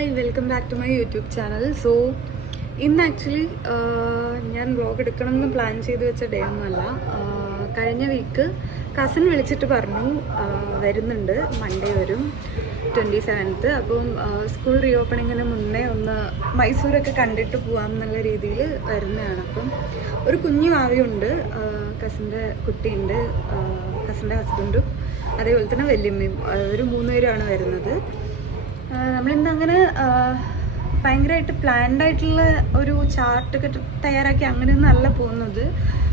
Hi, welcome back to my YouTube channel. So, ഇന്ന് actually ഞാൻ vlog എടുക്കണമെന്ന് plan ചെയ്ത് വെച്ച ഡേ ഒന്നുമല്ല. കഴിഞ്ഞ വീക്ക് കസിൻ വിളിച്ചിട്ട് പറഞ്ഞു വരുന്നുണ്ട്, മൺഡേ വരും 27th. അപ്പം സ്കൂൾ റീ ഓപ്പണിങ്ങിന് മുന്നേ ഒന്ന് മൈസൂരൊക്കെ കണ്ടിട്ട് പോകാം എന്നുള്ള രീതിയിൽ വരുന്നതാണ്. അപ്പം ഒരു കുഞ്ഞു ഭാവിയുണ്ട്, കസിൻ്റെ കുട്ടിയുണ്ട്, കസിൻ്റെ ഹസ്ബൻഡും അതേപോലെ തന്നെ വല്യമ്മയും, ഒരു 3 പേരാണ് വരുന്നത്. നമ്മളിന്ന് അങ്ങനെ ഭയങ്കരമായിട്ട് പ്ലാൻഡ് ആയിട്ടുള്ള ഒരു ചാർട്ടൊക്കെ തയ്യാറാക്കി അങ്ങനെയൊന്നും അല്ല പോകുന്നത്.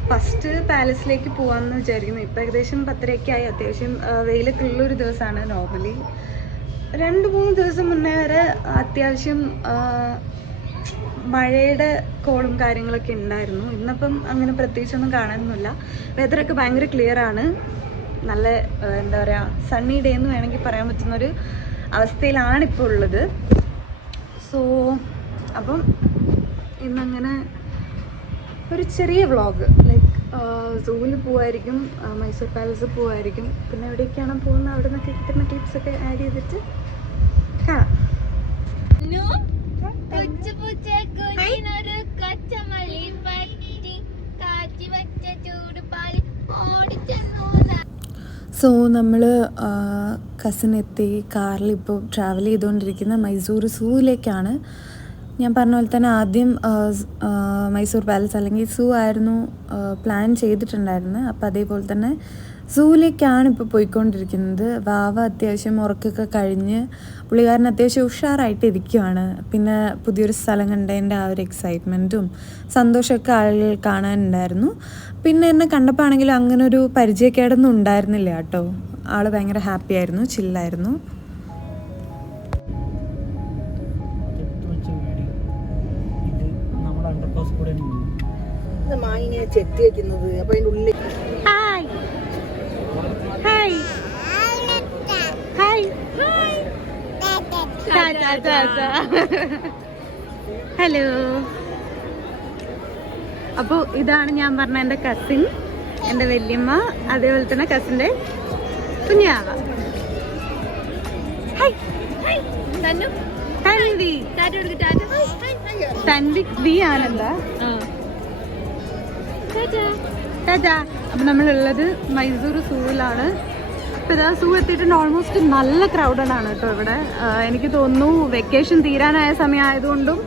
ഫസ്റ്റ് പാലസിലേക്ക് പോകാമെന്ന് വിചാരിക്കുന്നു. ഇപ്പം ഏകദേശം 10:30 ആയി. അത്യാവശ്യം വെയിലൊക്കെ ഉള്ളൊരു ദിവസമാണ്. നോർമലി 2-3 ദിവസം മുന്നേ വരെ അത്യാവശ്യം മഴയുടെ കോളും കാര്യങ്ങളൊക്കെ ഉണ്ടായിരുന്നു. ഇന്നിപ്പം അങ്ങനെ പ്രത്യേകിച്ചൊന്നും കാണാനൊന്നുമില്ല. വെതറൊക്കെ ഭയങ്കര ക്ലിയർ ആണ്. നല്ല എന്താ പറയുക, സണ്ണി ഡേ എന്ന് വേണമെങ്കിൽ പറയാൻ പറ്റുന്നൊരു അവസ്ഥയിലാണ് ഇപ്പോൾ ഉള്ളത്. സോ അപ്പം ഇന്നങ്ങനെ ഒരു ചെറിയ വ്ളോഗ്, ലൈക്ക് സൂവിൽ പോവായിരിക്കും, മൈസൂർ പാലസ് പോവായിരിക്കും, പിന്നെ എവിടെയൊക്കെയാണ് പോകുന്നത് അവിടെ നിന്നൊക്കെ കിട്ടുന്ന ക്ലിപ്സൊക്കെ ആഡ് ചെയ്തിട്ട് കാണാം. സോ നമ്മൾ കസിൻ എത്തി കാറിൽ ഇപ്പോൾ ട്രാവൽ ചെയ്തുകൊണ്ടിരിക്കുന്ന മൈസൂർ സൂവിലേക്കാണ്. ഞാൻ പറഞ്ഞ പോലെ തന്നെ ആദ്യം മൈസൂർ പാലസ് അല്ലെങ്കിൽ സൂ ആയിരുന്നു പ്ലാൻ ചെയ്തിട്ടുണ്ടായിരുന്നത്. അപ്പോൾ അതേപോലെ തന്നെ സൂവിലേക്കാണ് ഇപ്പോൾ പോയിക്കൊണ്ടിരിക്കുന്നത്. വാവ അത്യാവശ്യം ഉറക്കൊക്കെ കഴിഞ്ഞ് പുള്ളിക്കാരൻ അത്യാവശ്യം ഉഷാറായിട്ട് ഇരിക്കുവാണ്. പിന്നെ പുതിയൊരു സ്ഥലം കണ്ടതിൻ്റെ ആ ഒരു എക്സൈറ്റ്മെൻറ്റും സന്തോഷമൊക്കെ ആളുകൾ കാണാനുണ്ടായിരുന്നു. പിന്നെ എന്നെ കണ്ടപ്പോൾ ആണെങ്കിലും അങ്ങനെ ഒരു പരിചയക്കേടൊന്നും ഉണ്ടായിരുന്നില്ല കേട്ടോ. ആൾ ഭയങ്കര ഹാപ്പി ആയിരുന്നു, ചില്ലായിരുന്നു. ചെത്തി വെക്കുന്നത് അപ്പൊ അതിന്റെ ഉള്ളിൽ ഹലോ. അപ്പോൾ ഇതാണ് ഞാൻ പറഞ്ഞ എൻ്റെ കസിൻ, എൻ്റെ വല്യമ്മ, അതേപോലെ തന്നെ കസിൻ്റെ കുഞ്ഞാവ. തൻവി ആനന്ദ. അപ്പം നമ്മളുള്ളത് മൈസൂർ സൂവിലാണ്. അപ്പോൾ ഇതാ സൂ എത്തിയിട്ടുണ്ട്. ഓൾമോസ്റ്റ് നല്ല ക്രൗഡഡാണ് കേട്ടോ ഇവിടെ. എനിക്ക് തോന്നുന്നു വെക്കേഷൻ തീരാനായ സമയമായതുകൊണ്ടും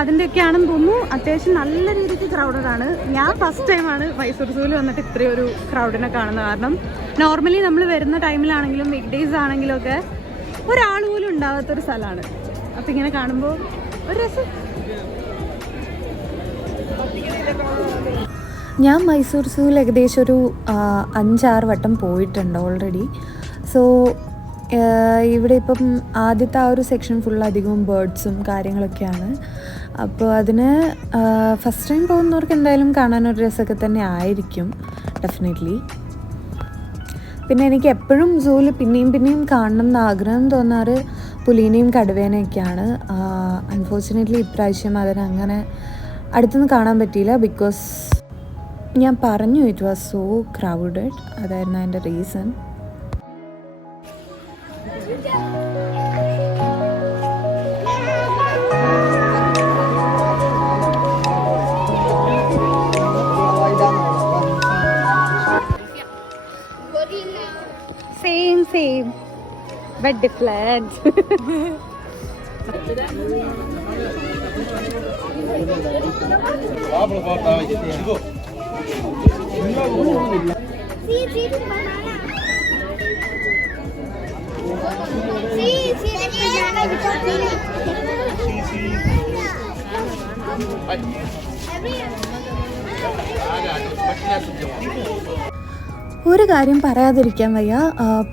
അതിൻ്റെയൊക്കെയാണെന്ന് തോന്നുന്നു. അത്യാവശ്യം നല്ല രീതിക്ക് ക്രൗഡഡാണ്. ഞാൻ ഫസ്റ്റ് ടൈമാണ് മൈസൂർ സൂവിൽ വന്നിട്ട് ഇത്രയും ഒരു ക്രൗഡിനെ കാണുന്നത്. കാരണം നോർമലി നമ്മൾ വരുന്ന ടൈമിലാണെങ്കിലും വീക്ക് ഡേയ്സ് ആണെങ്കിലും ഒക്കെ ഒരാൾ പോലും ഉണ്ടാകാത്തൊരു സ്ഥലമാണ്. അപ്പം ഇങ്ങനെ കാണുമ്പോൾ ഒരു രസം. ഞാൻ മൈസൂർ സൂവിൽ ഏകദേശം ഒരു 5-6 വട്ടം പോയിട്ടുണ്ട് ഓൾറെഡി. സോ ഇവിടെ ഇപ്പം ആദ്യത്തെ ആ ഒരു സെക്ഷൻ ഫുൾ അധികവും ബേർഡ്സും കാര്യങ്ങളൊക്കെയാണ്. അപ്പോൾ അതിന് ഫസ്റ്റ് ടൈം പോകുന്നവർക്ക് എന്തായാലും കാണാനൊരു രസമൊക്കെ തന്നെ ആയിരിക്കും ഡെഫിനറ്റ്ലി. പിന്നെ എനിക്ക് എപ്പോഴും സൂവിൽ പിന്നെയും കാണണം എന്ന് ആഗ്രഹം തോന്നാറ് പുലീനെയും കടുവേനെയൊക്കെയാണ്. അൺഫോർച്ചുനേറ്റ്ലി ഇപ്രാവശ്യം അതിനങ്ങനെ അടുത്തുനിന്ന് കാണാൻ പറ്റിയില്ല. ബിക്കോസ് ഞാൻ പറഞ്ഞു ഇറ്റ് വാസ് സോ ക്രൗഡഡ്. അതായിരുന്നു അതിൻ്റെ റീസൺ. Same but different. ഒരു കാര്യം പറയാതിരിക്കാൻ വയ്യ.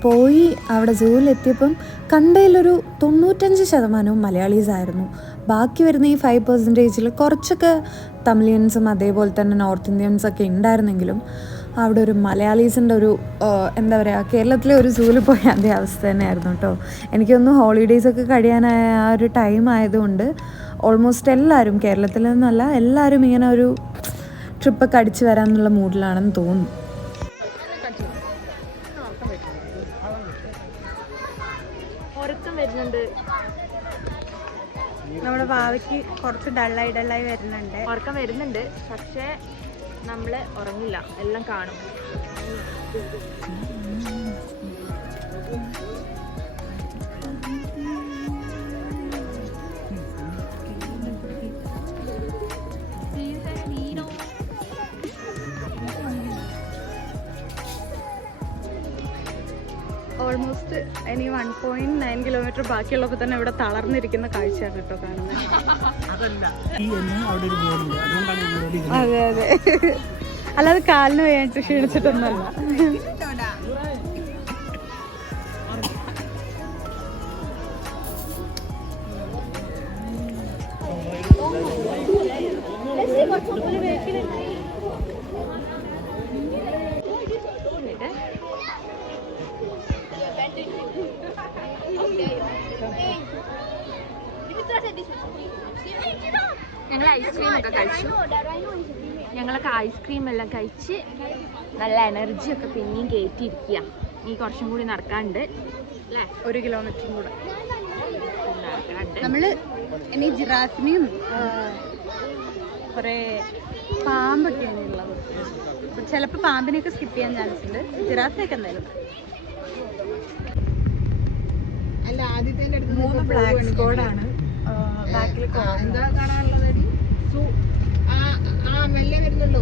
പോയി അവിടെ സൂവിലെത്തിയപ്പം കണ്ടതിലൊരു 95% മലയാളീസ് ആയിരുന്നു. ബാക്കി വരുന്ന ഈ 5% കുറച്ചൊക്കെ തമിഴിയൻസും അതേപോലെ തന്നെ നോർത്ത് ഇന്ത്യൻസൊക്കെ ഉണ്ടായിരുന്നെങ്കിലും അവിടെ ഒരു മലയാളീസിൻ്റെ ഒരു എന്താ പറയുക, കേരളത്തിലെ ഒരു സൂവിൽ പോയ അതേ അവസ്ഥ തന്നെയായിരുന്നു കേട്ടോ. എനിക്കൊന്ന് ഹോളിഡേയ്സൊക്കെ കഴിയാനായ ആ ഒരു ടൈം ആയതുകൊണ്ട് ഓൾമോസ്റ്റ് എല്ലാവരും, കേരളത്തിൽ നിന്നല്ല എല്ലാവരും ഇങ്ങനെ ഒരു ട്രിപ്പൊക്കെ അടിച്ച് വരാമെന്നുള്ള മൂഡിലാണെന്ന് തോന്നുന്നു. വരുന്നുണ്ട്. നമ്മുടെ ഭാവിക്ക് കുറച്ച് ഡള്ളായി വരുന്നുണ്ട്. ഉറക്കം വരുന്നുണ്ട്, പക്ഷേ നമ്മൾ ഉറങ്ങില്ല, എല്ലാം കാണും. ഓൾമോസ്റ്റ് ഇനി 1.9 കിലോമീറ്റർ ബാക്കിയുള്ളപ്പോൾ തന്നെ ഇവിടെ തളർന്നിരിക്കുന്ന കാഴ്ചയാണ് കേട്ടോ കാണുന്നത്. അതെ അതെ, അല്ലാതെ കാലിന് വേണ്ടിട്ട് ക്ഷീണിച്ചിട്ടൊന്നുമല്ല. ഞങ്ങൾ ഐസ്ക്രീം ഒക്കെ കഴിച്ചു. ഞങ്ങളൊക്കെ ഐസ്ക്രീം എല്ലാം കഴിച്ച് നല്ല എനർജി ഒക്കെ പിന്നെയും കയറ്റിയിരിക്കുക. ഈ കുറച്ചും കൂടി നടക്കാണ്ട് അല്ലേ, 1 കിലോമീറ്ററും കൂടെ നടക്കാണ്ട്. നമ്മൾ ഇനി ജിറാഫിനെയും കുറേ പാമ്പൊക്കെയാണ് ഉള്ളത്. ചിലപ്പോൾ പാമ്പിനെയൊക്കെ സ്കിപ്പ് ചെയ്യാൻ ചാൻസ് ഉണ്ട്. ജിറാഫിനൊക്കെ എന്തായാലും 3 ബ്ലാക്ക് സ്ക്വാഡാണ് ബാക്കിൽ. എന്താ കാണാനുള്ളത്? മെല്ലെ വരുന്നുള്ളൂ.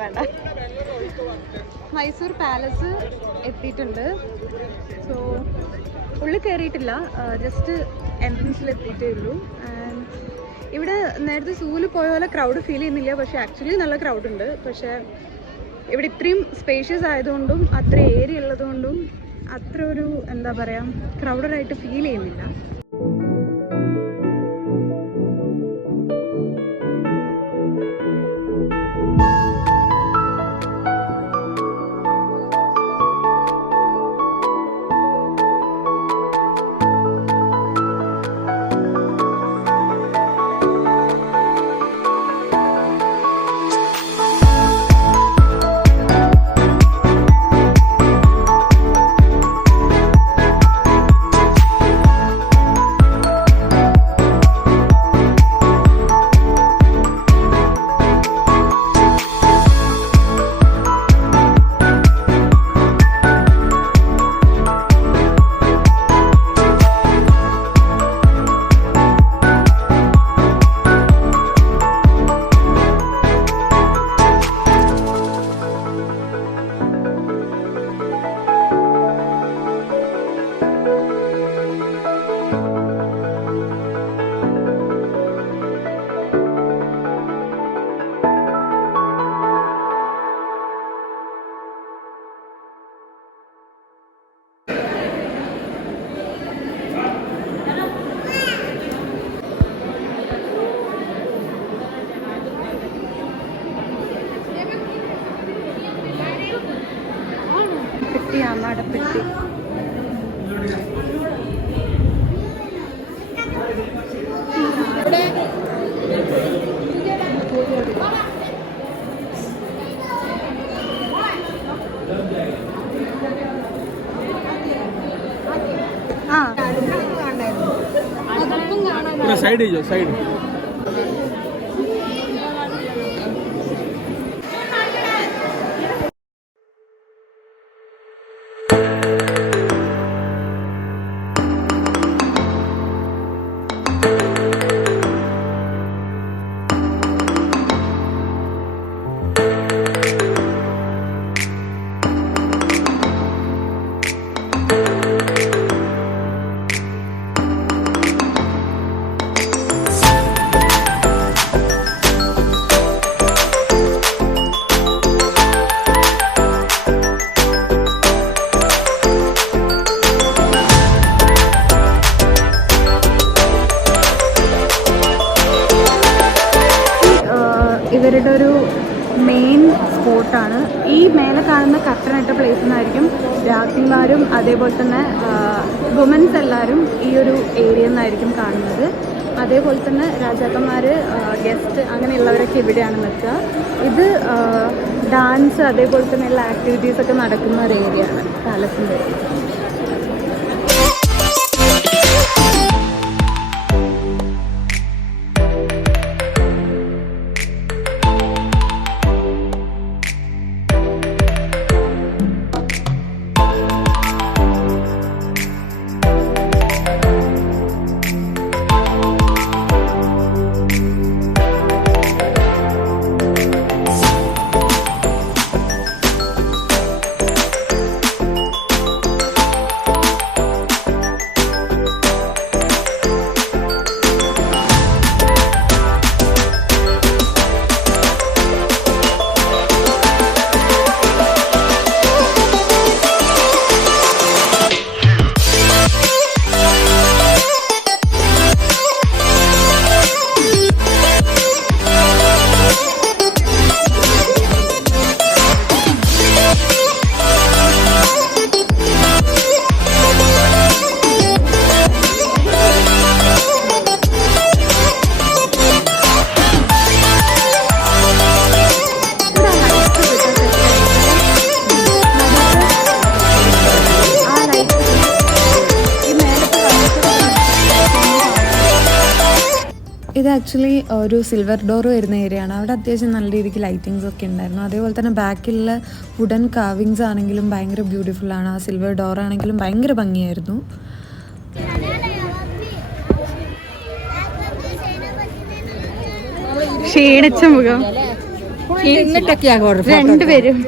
വേണ്ട. മൈസൂർ പാലസ് എത്തിയിട്ടുണ്ട്. സോ ഉള്ളിൽ കയറിയിട്ടില്ല, ജസ്റ്റ് എൻട്രൻസിൽ എത്തിയിട്ടേ ഉള്ളൂ. ആൻഡ് ഇവിടെ നേരത്തെ സൂവിൽ പോയ പോലെ ക്രൗഡ് ഫീൽ ചെയ്യുന്നില്ല, പക്ഷേ ആക്ച്വലി നല്ല ക്രൗഡ് ഉണ്ട്. പക്ഷേ ഇവിടെ ഇത്രയും സ്പേഷ്യസ് ആയതുകൊണ്ടും അത്ര ഏരിയ ഉള്ളതുകൊണ്ടും അത്ര ഒരു എന്താ പറയുക ക്രൗഡഡായിട്ട് ഫീൽ ചെയ്യുന്നില്ല. അമ്മടപ്പെട്ടി साइड ही जो साइड ഇവരുടെ ഒരു മെയിൻ സ്പോട്ടാണ്. ഈ മേലെ കാണുന്ന കർട്ടനിട്ട പ്ലേസിൽ നിന്നായിരിക്കും രാജ്ഞിമാരും അതേപോലെ തന്നെ വുമൻസ് എല്ലാവരും ഈ ഒരു ഏരിയയിൽ നിന്നായിരിക്കും കാണുന്നത്. അതേപോലെ തന്നെ രാജാക്കന്മാർ, ഗസ്റ്റ് അങ്ങനെയുള്ളവരൊക്കെ ഇവിടെയാണ് നിൽക്കുക. ഇത് ഡാൻസ് അതേപോലെ തന്നെയുള്ള ആക്ടിവിറ്റീസൊക്കെ നടക്കുന്ന ഒരു ഏരിയയാണ് പാലസിൻ്റെ. ഇത് ആക്ച്വലി ഒരു സിൽവർ ഡോർ വരുന്ന ഏരിയ ആണ്. അവിടെ അത്യാവശ്യം നല്ല രീതിക്ക് ലൈറ്റിങ്സ് ഒക്കെ ഉണ്ടായിരുന്നു. അതേപോലെ തന്നെ ബാക്കിലുള്ള വുഡൻ കാവിങ്സ് ആണെങ്കിലും ഭയങ്കര ബ്യൂട്ടിഫുൾ ആണ്. ആ സിൽവർ ഡോർ ആണെങ്കിലും ഭയങ്കര ഭംഗിയായിരുന്നു. ക്ഷീണിച്ച മുഖം രണ്ടുപേരും.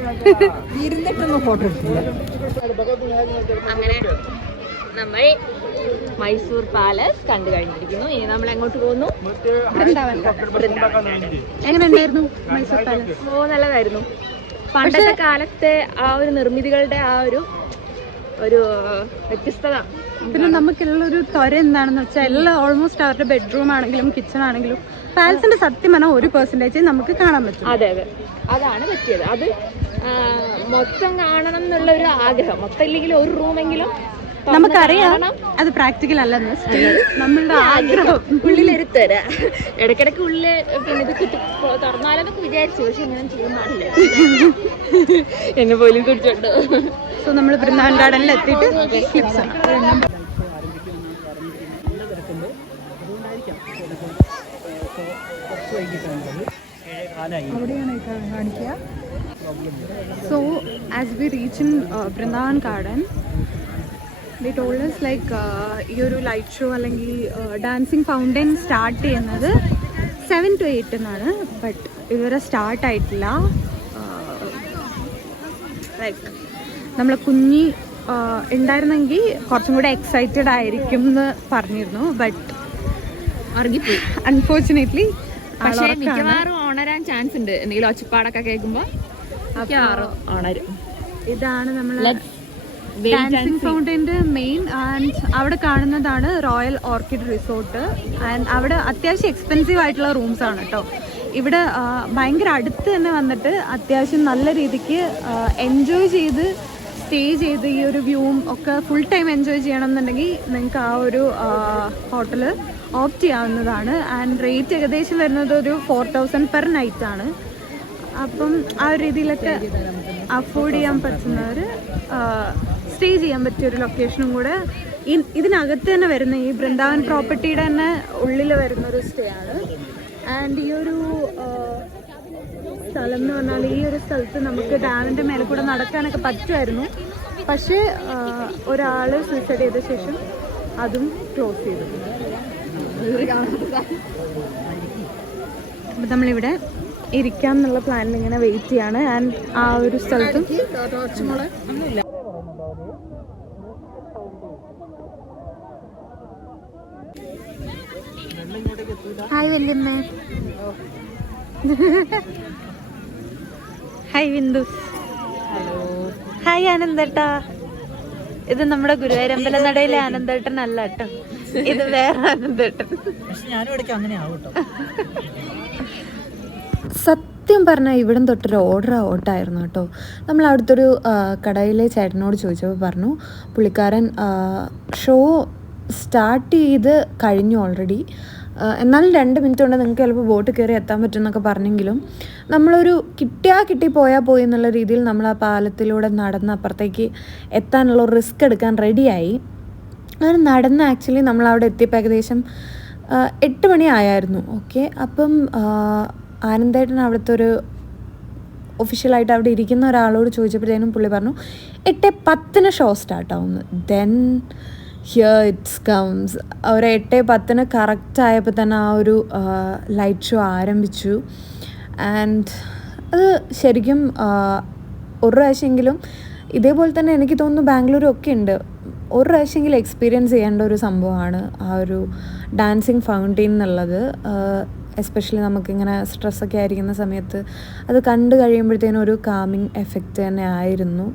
അങ്ങനെ നമ്മൾ മൈസൂർ പാലസ് കണ്ടു കഴിഞ്ഞിരിക്കുന്നു. ഇനി നമ്മൾ എങ്ങോട്ട് പോകുന്നു? എങ്ങനെയുണ്ടായിരുന്നു മൈസൂർ പാലസ്? ഓ, നല്ലതായിരുന്നു. പണ്ടത്തെ കാലത്തെ ആ ഒരു നിർമ്മിതികളുടെ ആ ഒരു വ്യത്യസ്തത. പിന്നെ നമുക്കുള്ളൊരു ത്വര എന്താണെന്ന് വെച്ചാൽ എല്ലാം ഓൾമോസ്റ്റ് അവരുടെ ബെഡ്റൂം ആണെങ്കിലും കിച്ചൺ ആണെങ്കിലും പാലസിന്റെ സത്യം പറഞ്ഞാൽ 1% നമുക്ക് കാണാൻ പറ്റും. അതെ അതെ, അതാണ് പറ്റിയത്. അത് മൊത്തം കാണണം എന്നുള്ള ഒരു ആഗ്രഹം. മൊത്തം ഇല്ലെങ്കിൽ ഒരു റൂമെങ്കിലും നമുക്കറിയാം അത് പ്രാക്ടിക്കൽ അല്ലെന്ന്. നമ്മളുടെ ആഗ്രഹം ഉള്ളിലൊരുത്തര ഇടയ്ക്കിടയ്ക്ക് ഉള്ളില് പിന്നെ ഇത് തുറന്നാലെന്നൊക്കെ വിചാരിച്ചു. പക്ഷെ ഇങ്ങനെ ചെയ്യാൻ പാടില്ല. എന്നെ പോലും കുടിച്ചോണ്ടോ. സോ നമ്മൾ വൃന്ദാവൻ ഗാർഡനിൽ എത്തിയിട്ട് clips So as we reach in Vrindavan Garden, they told us like ഈ ഒരു ലൈറ്റ് ഷോ അല്ലെങ്കിൽ ഡാൻസിങ് ഫൗണ്ടൈൻ സ്റ്റാർട്ട് ചെയ്യുന്നത് 7 to 8 എന്നാണ്. ബട്ട് ഇതുവരെ സ്റ്റാർട്ട് ആയിട്ടില്ല. ലൈക്ക് നമ്മളെ കുഞ്ഞി ഉണ്ടായിരുന്നെങ്കിൽ കുറച്ചും കൂടെ എക്സൈറ്റഡ് ആയിരിക്കും എന്ന് പറഞ്ഞിരുന്നു. ബട്ട് അൺഫോർച്ചുനേറ്റ്ലി പക്ഷേ മിക്കവാറും ഉണരാൻ ചാൻസ് ഉണ്ട്. എന്തെങ്കിലും ഒച്ചപ്പാടൊക്കെ കേൾക്കുമ്പോൾ ഉണരും. ഇതാണ് നമ്മളെ ഡാൻസിങ് ഫൗണ്ടൈൻ്റെ മെയിൻ. ആൻഡ് അവിടെ കാണുന്നതാണ് റോയൽ ഓർക്കിഡ് റിസോർട്ട്. ആൻഡ് അവിടെ അത്യാവശ്യം എക്സ്പെൻസീവ് ആയിട്ടുള്ള റൂംസ് ആണ് കേട്ടോ. ഇവിടെ ഭയങ്കര അടുത്ത് തന്നെ വന്നിട്ട് അത്യാവശ്യം നല്ല രീതിക്ക് എൻജോയ് ചെയ്ത് സ്റ്റേ ചെയ്ത് ഈ ഒരു വ്യൂവും ഒക്കെ ഫുൾ ടൈം എൻജോയ് ചെയ്യണമെന്നുണ്ടെങ്കിൽ നിങ്ങൾക്ക് ആ ഒരു ഹോട്ടൽ ഓപ്റ്റ് ചെയ്യാവുന്നതാണ്. ആൻഡ് റേറ്റ് ഏകദേശം വരുന്നത് ഒരു 4,000 പെർ നൈറ്റ് ആണ്. അപ്പം ആ ഒരു രീതിയിലൊക്കെ അഫോർഡ് ചെയ്യാൻ പറ്റുന്നവർ സ്റ്റേ ചെയ്യാൻ പറ്റിയ ഒരു ലൊക്കേഷനും കൂടെ ഇതിനകത്ത് തന്നെ വരുന്ന ഈ വൃന്ദാവൻ പ്രോപ്പർട്ടിയുടെ തന്നെ ഉള്ളിൽ വരുന്നൊരു സ്റ്റേ ആണ്. ആൻഡ് ഈ ഒരു സ്ഥലം എന്ന് പറഞ്ഞാൽ ഈ ഒരു സ്ഥലത്ത് നമുക്ക് ഡാമിൻ്റെ മേലെ കൂടെ നടക്കാനൊക്കെ പറ്റുമായിരുന്നു. പക്ഷേ ഒരാൾ സൂസൈഡ് ചെയ്ത ശേഷം അതും ക്ലോസ് ചെയ്തു. അപ്പം നമ്മളിവിടെ ഇരിക്കാം എന്നുള്ള പ്ലാനിൽ ഇങ്ങനെ വെയിറ്റ് ചെയ്യാണ്. ആൻഡ് ആ ഒരു സ്ഥലത്തും ഹായ് വല്യമ്മേ. ഹായ് ബിന്ദുസ്. ഹായ് ആനന്ദേട്ടാ. ഇത് നമ്മുടെ ഗുരുവായൂരമ്പല നടയിലെ ആനന്ദേട്ടൻ അല്ല കേട്ടോ, ഇത് വേറെ ആനന്ദേട്ടൻ. സത്യം പറഞ്ഞാൽ ഇവിടം തൊട്ടൊരു ഓട്ടായിരുന്നു കേട്ടോ. നമ്മൾ അവിടുത്തെ ഒരു കടയിലെ ചേട്ടനോട് ചോദിച്ചപ്പോൾ പറഞ്ഞു പുള്ളിക്കാരൻ ഷോ സ്റ്റാർട്ട് ചെയ്ത് കഴിഞ്ഞു ഓൾറെഡി, എന്നാലും 2 മിനിറ്റ് കൊണ്ട് നിങ്ങൾക്ക് ചിലപ്പോൾ ബോട്ട് കയറി എത്താൻ പറ്റും എന്നൊക്കെ പറഞ്ഞെങ്കിലും നമ്മളൊരു കിട്ടി പോയാൽ പോയി എന്നുള്ള രീതിയിൽ നമ്മൾ ആ പാലത്തിലൂടെ നടന്ന് അപ്പുറത്തേക്ക് എത്താനുള്ള റിസ്ക് എടുക്കാൻ റെഡിയായി. അങ്ങനെ നടന്ന് ആക്ച്വലി നമ്മളവിടെ എത്തിയപ്പോൾ ഏകദേശം 8 മണി ആയായിരുന്നു. ഓക്കെ, അപ്പം ആനന്ദേട്ടൻ അവിടുത്തെ ഒരു ഒഫീഷ്യലായിട്ട് അവിടെ ഇരിക്കുന്ന ഒരാളോട് ചോദിച്ചപ്പോഴത്തേനും പുള്ളി പറഞ്ഞു 8:10 ഷോ സ്റ്റാർട്ടാവുന്നു. Then here it's comes. ഒരു 8:10 കറക്റ്റ് ആയപ്പോൾ തന്നെ ആ ഒരു ലൈറ്റ് ഷോ ആരംഭിച്ചു. ആൻഡ് അത് ശരിക്കും ഒരു പ്രാവശ്യമെങ്കിലും ഇതേപോലെ തന്നെ എനിക്ക് തോന്നുന്നു ബാംഗ്ലൂരും ഒക്കെ ഉണ്ട്, ഒരു പ്രാവശ്യമെങ്കിലും എക്സ്പീരിയൻസ് ചെയ്യേണ്ട ഒരു സംഭവമാണ് ആ ഒരു ഡാൻസിങ് ഫൗണ്ടെയിൻ എന്നുള്ളത്. എസ്പെഷ്യലി നമുക്കിങ്ങനെ സ്ട്രെസ്സൊക്കെ ആയിരിക്കുന്ന സമയത്ത് അത് കണ്ടു കഴിയുമ്പോഴത്തേനും ഒരു കാമിങ് എഫക്റ്റ് തന്നെ ആയിരുന്നു.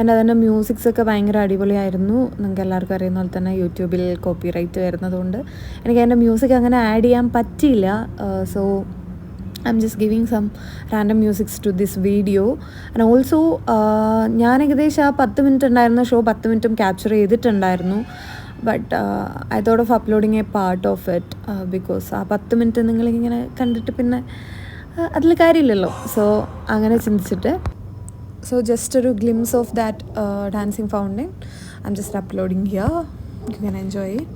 അതിൻ്റെ മ്യൂസിക്സൊക്കെ ഭയങ്കര അടിപൊളിയായിരുന്നു. നിങ്ങൾക്ക് എല്ലാവർക്കും അറിയുന്ന പോലെ തന്നെ യൂട്യൂബിൽ കോപ്പിറൈറ്റ് വരുന്നതുകൊണ്ട് എനിക്ക് അതിൻ്റെ മ്യൂസിക് അങ്ങനെ ആഡ് ചെയ്യാൻ പറ്റിയില്ല. So I'm just giving some random musics to this video. And also ഞാൻ ഏകദേശം ആ 10 മിനിറ്റ് ഉണ്ടായിരുന്ന ഷോ 10 മിനിറ്റും ക്യാപ്ചർ ചെയ്തിട്ടുണ്ടായിരുന്നു. But I thought of uploading A part of it because ആ 10 മിനിറ്റ് നിങ്ങളിങ്ങനെ കണ്ടിട്ട് പിന്നെ അതിൽ കാര്യമില്ലല്ലോ. സോ അങ്ങനെ ചിന്തിച്ചിട്ട് just a glimpse of that dancing fountain I'm just uploading here. You can enjoy it.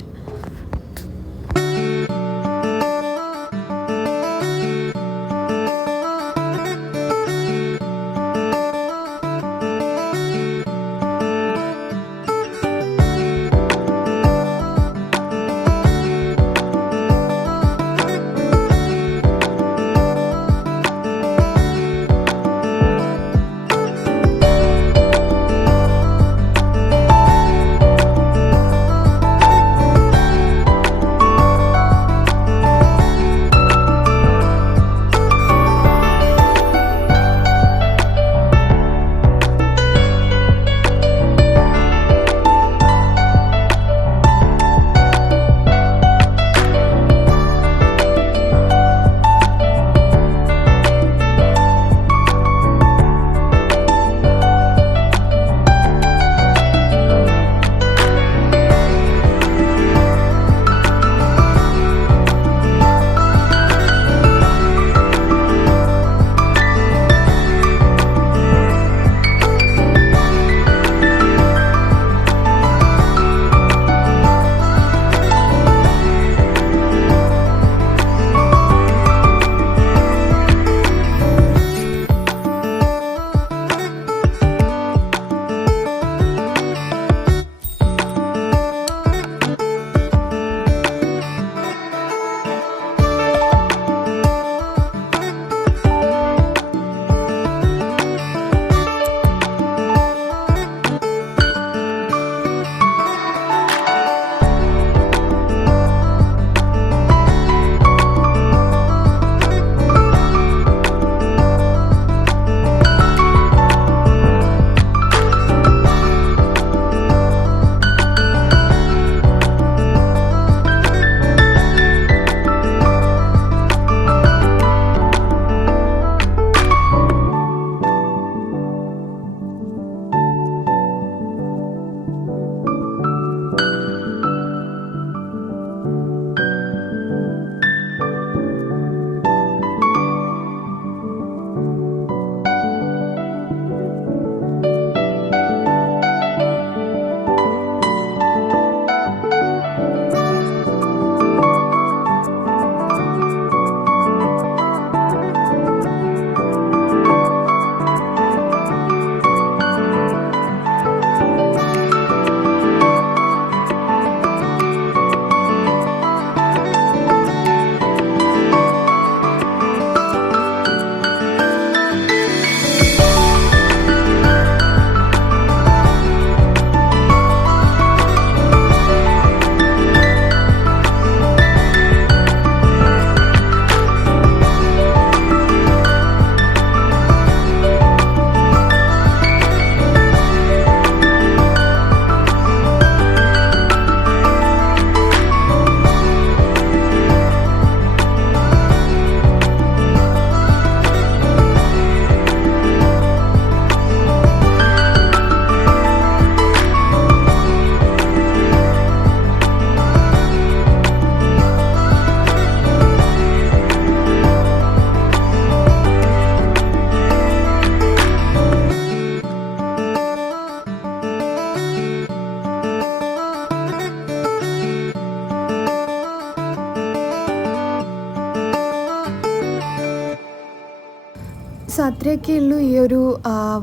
അത്രയൊക്കെ ഉള്ളൂ ഈ ഒരു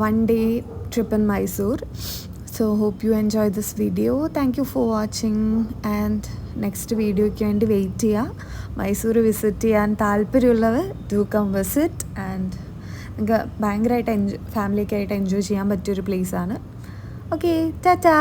1 day trip in Mysore. So hope you enjoy this video. Thank you for watching and next വീഡിയോയ്ക്ക് വേണ്ടി wait ചെയ്യുക. Mysore visit ചെയ്യാൻ താല്പര്യമുള്ളവർ do come visit and നിങ്ങൾക്ക് ഭയങ്കരമായിട്ട് ഫാമിലിയൊക്കെ ആയിട്ട് എൻജോയ് ചെയ്യാൻ പറ്റിയൊരു പ്ലേസാണ്. ഓക്കെ, ടാറ്റാ.